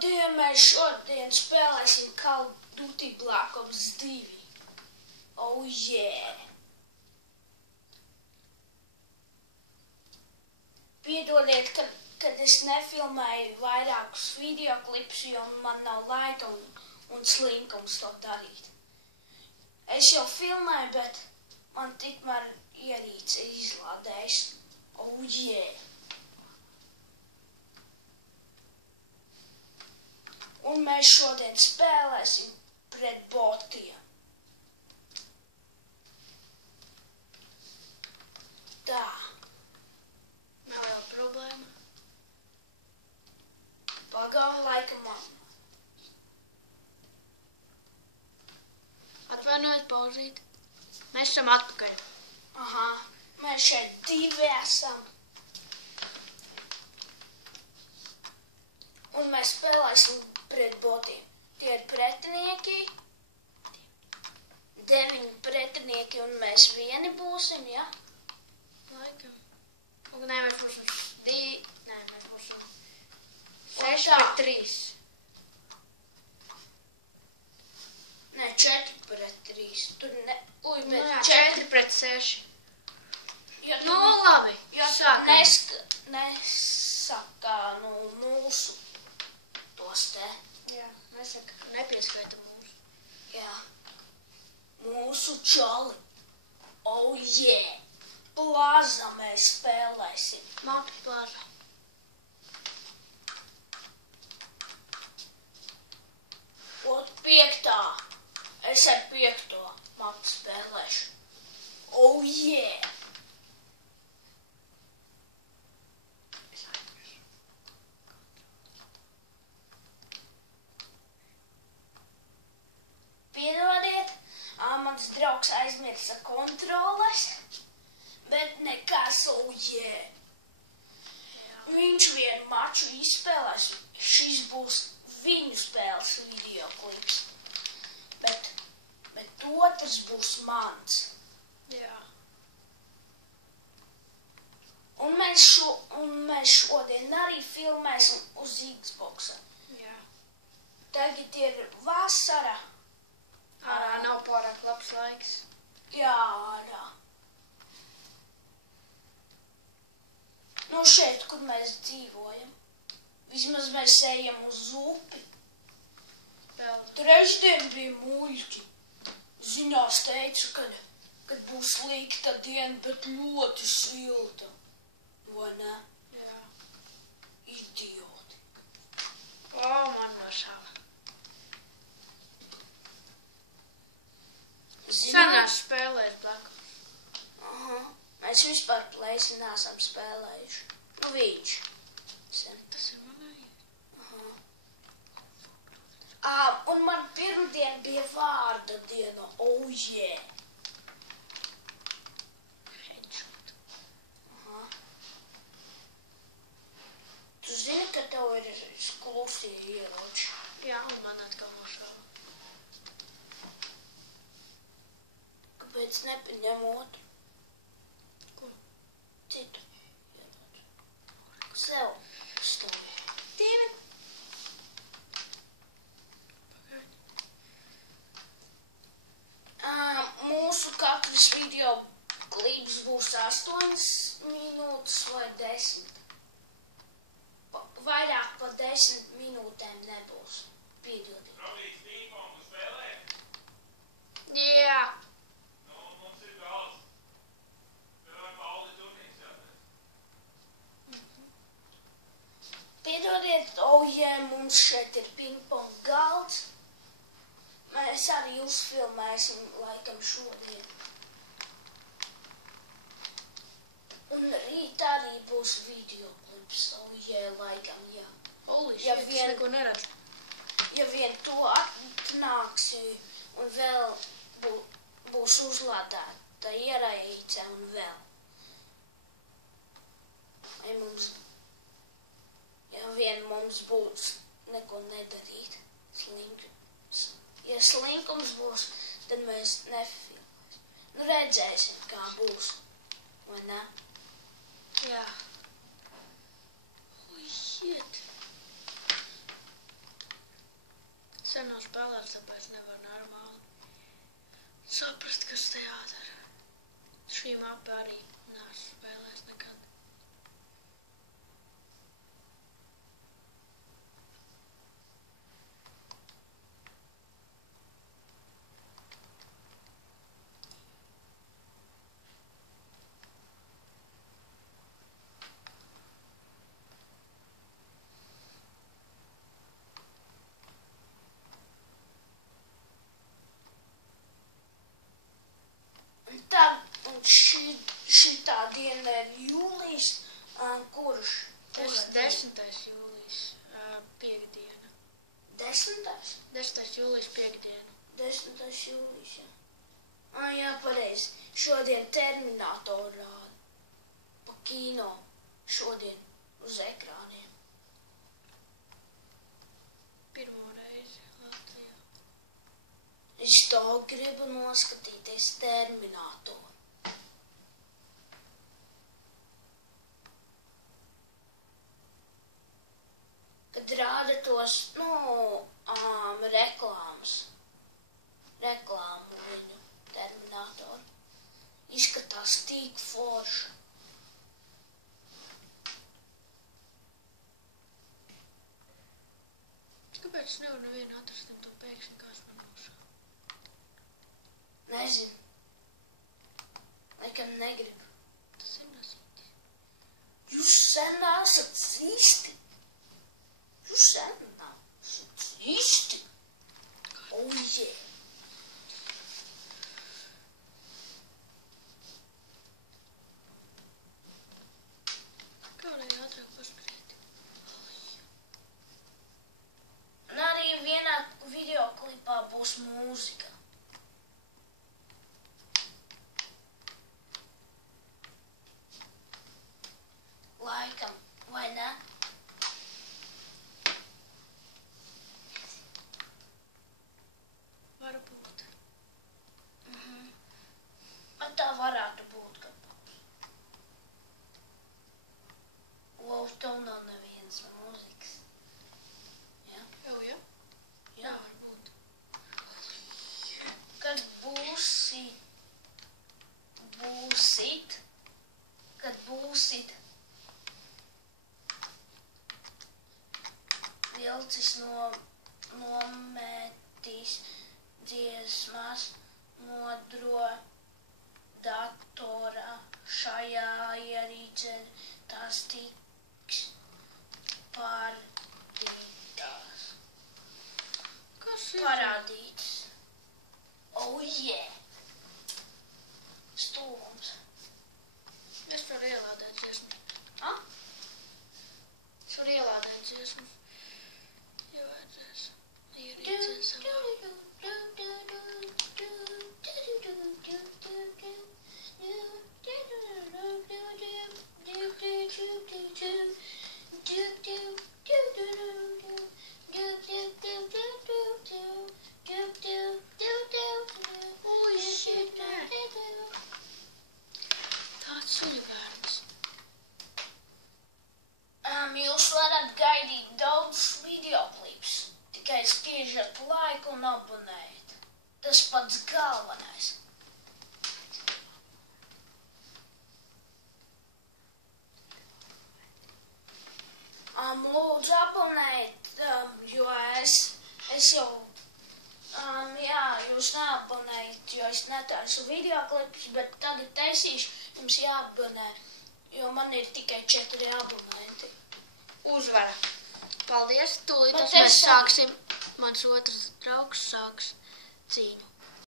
Labdien, mēs šodien spēlēsim Call of Duty Black Ops 2. Oh yeah! Piedodiet, kad es nefilmēju vairākus videoklipus, jo man nav laika un slinkums to darīt. Es jau filmēju, bet man tikmēr ierīce izlādējis. Oh yeah! Un mēs šodien spēlēsim pret botiem. Tā. Nav jau problēma. Pagaun laikam man. Atvainojiet, pauzīt. Mēs esam atpakaļ. Aha, mēs šeit divi esam. Un mēs spēlēsim pret botiem. Tie ir pretinieki. 9 pretinieki un mēs vieni būsim, ja? Laikam. Un nē, mēs būsim 2. Nē, mēs būsim 6 tā. pret 3. Nē, 4 pret 3. Tur ne... Uj, bet Jā, 4 pret 6. Ja Nu, labi. Ja Sākam. nesaka, mūsu tos te. Jā, nesaka, nepieskaita mūsu. Jā. Mūsu čali. Oh yeah! Plaza mēs spēlēsim. Matu plaza. Ot 5. Es ar 5. matu spēlēšu. Oh yeah! Piedodiet, mans draugs aizmirsa kontroles, bet nekas, oh yeah! Viņš vienu maču izspēlēs, šis būs viņu spēles videoklips, bet otrs būs mans. Jā. Un mēs šodien arī filmēsim uz Xboxa. Jā. Tagad ir vasara. Ārā nav pārāk labs laiks. Jā, ārā. Nu šeit, kur mēs dzīvojam. Vismaz mēs ejam uz upi. Trešdien bija muļķi. Ziņās teica, kad būs slikta diena, bet ļoti silta. Vai ne? Jā. Idioti. O, man nošāva. Sanās spēlēt blaku. Aha. Mēs vispār plēsi neesam spēlējuši. Nu viņš. Sen. Tas ir manai. Un man pirmdien bija vārda diena. Oh yeah. Headshot. Aha. Tu zini, ka tev ir klusie ieroči. Jā, un man atkal nošāva. Kāpēc nepaņemot Ko? citu ieroči? Sev stāvi. Divi. Mūsu katrs video klips būs 8 minūtes vai 10. Vairāk par 10 minūtēm nebūs. Piedodiet. Robīts pingpongu spēlē? Jā. Nu, mums ir gals. Vēl ar Pauli turnīrs jāpēc. Piedodiet, oh yeah, mums šeit ir pingpong galds. Mēs arī uzfilmēsim laikam šodien. Un rīt arī būs videoklips, oh yeah, laikam, jā. Holy Ja shit, vien- es neko neredzu. Ja vien to atnāks un vēl būs uzlādēta ieraice un vēl. Vai mums, ja vien mums būs neko nedarīt, slinkums. Ja slinkums būs, tad mēs nefilmēsim. Nu redzēsim, kā būs, vai ne? Jā. Holy shit. Sen nav spēlēts, tāpēc nevar normāli saprast, kas te jādara. Šī mapa arī neesmu spēlējis nekad. Šitā diena ir jūlijas, kurš? 10. jūlijas piekdiena. 10. 10. jūlijas piekdiena. 10. jūlijas, jā. Jā, pareizi. Šodien Terminatoru rāda. Pa kino. Šodien uz ekrāniem. Pirmo reizi Latvijā. Es to gribu noskatīties Terminatoru. Kad rāda tos, reklāmu viņu Terminatoru. Izskatās tik forši. Kāpēc es nevaru nevienu atrast to pēkšņi kāds man nošā? Nezinu. Laikam negribu. Tas ir nasīti. Jūs sen esat īsti. Jūs sen esat īsti. Oh, yeah. Kā varēja ātrāk paskrīt? Un arī vienā videoklipā būs mūzika. Laikam, vai ne? Varbūt. Bet tā varētu būt, ka būs. Wow, tev nav nevienas mūzikas. Ja? Jau, ja? Jā. Varbūt. Kad būsit vilcis nometīs dziesmas modro datorā. Šajā ierīcē tās tiks parādītas. Oh, yeah! Stulbums. Es varu ielādēt dziesmu. Ha? Es varu ielādēt dziesmu. Jo vajadzēs ierīcēt savā. Tāds suņu bērns. Jūs varat gaidīt daudz videoklipus, tikai spiežat laiku un abonējiet. Tas pats galvenais. Lūdzu abonējiet, jo es jau, jūs neabonējat, jo es netaisu videoklipus, bet tagad taisīšu, jums jāabonē, jo man ir tikai 4 abonenti. Uzvara. Paldies, tūlīt Bet mēs es- sāksim, mans otrs draugs sāks cīņu.